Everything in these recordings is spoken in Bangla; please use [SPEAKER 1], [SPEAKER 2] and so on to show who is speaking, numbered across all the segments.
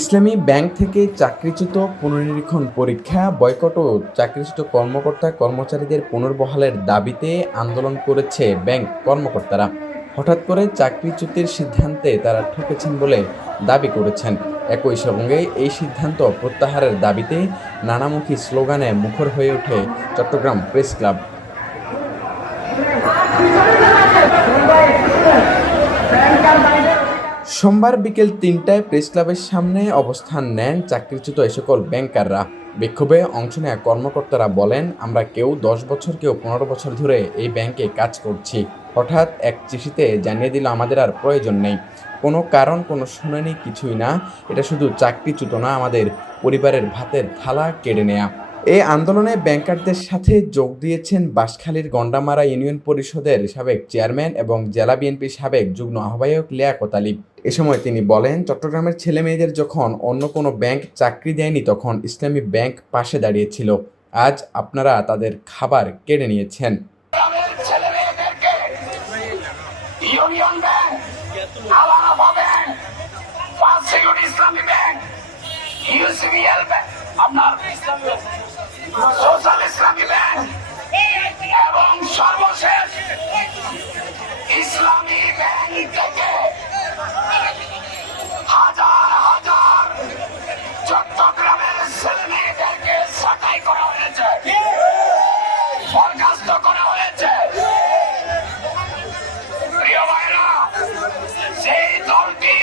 [SPEAKER 1] ইসলামী ব্যাংক থেকে চাকরিচ্যুত পুনর্নিরীক্ষণ পরীক্ষা, বয়কট ও চাকরিচ্যুত কর্মকর্তা কর্মচারীদের পুনর্বহালের দাবিতে আন্দোলন করেছে ব্যাংক কর্মকর্তারা। হঠাৎ করে চাকরিচ্যুতির সিদ্ধান্তে তারা ঠকেছেন বলে দাবি করেছেন। একই সঙ্গে এই সিদ্ধান্ত প্রত্যাহারের দাবিতে নানামুখী স্লোগানে মুখর হয়ে ওঠে চট্টগ্রাম প্রেস ক্লাব। সোমবার বিকেল তিনটায় প্রেস ক্লাবের সামনে অবস্থান নেন চাকরিচ্যুত এই সকল ব্যাংকাররা। বিক্ষোভে অংশ নেওয়া কর্মকর্তারা বলেন, আমরা কেউ দশ বছর, কেউ পনেরো বছর ধরে এই ব্যাংকে কাজ করছি। হঠাৎ এক চিঠিতে জানিয়ে দিল, আমাদের আর প্রয়োজন নেই। কোনো কারণ, কোনো শুনানি কিছুই না। এটা শুধু চাকরিচ্যুত না, আমাদের পরিবারের ভাতের থালা কেড়ে নেয়া। এই আন্দোলনে ব্যাংকারদের সাথে যোগ দিয়েছেন বাঁশখালীর গন্ডামারা ইউনিয়ন পরিষদের সাবেক চেয়ারম্যান এবং জেলা বিএনপির সাবেক যুগ্ম আহ্বায়ক লিয়াকত আলী এ সময় তিনি বলেন, চট্টগ্রামের ছেলে মেয়েদের যখন অন্য কোনো ব্যাংক চাকরি দেয়নি তখন ইসলামী ব্যাংক পাশে দাঁড়িয়েছিল। আজ আপনারা তাদের খাবার কেড়ে নিয়েছেন।
[SPEAKER 2] ইউনিয়ন সোশ্যাল ইসলামী ব্যাংক এবং সর্বশেষ ইসলামী ব্যাংক থেকে হাজার হাজার চট্টগ্রামের ছেলে মেয়েদেরকে ছাঁটাই করা হয়েছে। বরখাস্ত করা হয়েছে। প্রিয় ভাইরা সেই দলটি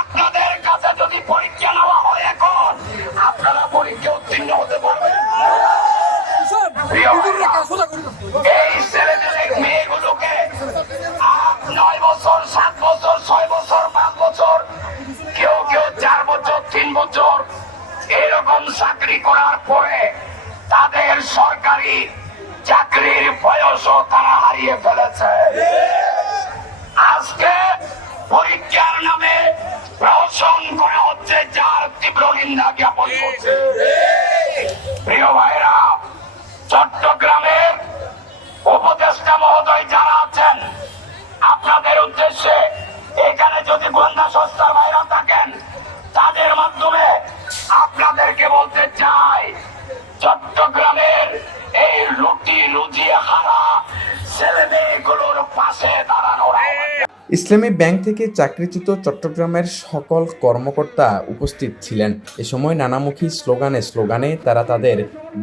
[SPEAKER 2] আপনাদের কাছে যদি পরীক্ষা নেওয়া হয় এখন আপনারা পরীক্ষা উত্তীর্ণ হতে পারবেন। এই ছেলেদের মেয়েগুলোকে আট নয় বছর সাত বছর ছয় বছর পাঁচ বছর কেউ কেউ চার বছর তিন বছর এরকম চাকরি করার পরে তাদের সরকারি চাকরির বয়সও তারা হারিয়ে ফেলেছে। y nadie apoyó. Pero va
[SPEAKER 1] Islami bank থেকে চাকরিচ্যুত চট্টগ্রামের সকল কর্মকর্তা উপস্থিত ছিলেন। এ সময় নানামুখী স্লোগানে স্লোগানে তারা তাদের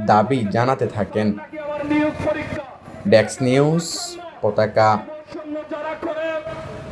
[SPEAKER 1] দাবি জানাতে থাকেন। ডেক্স নিউজ পতাকা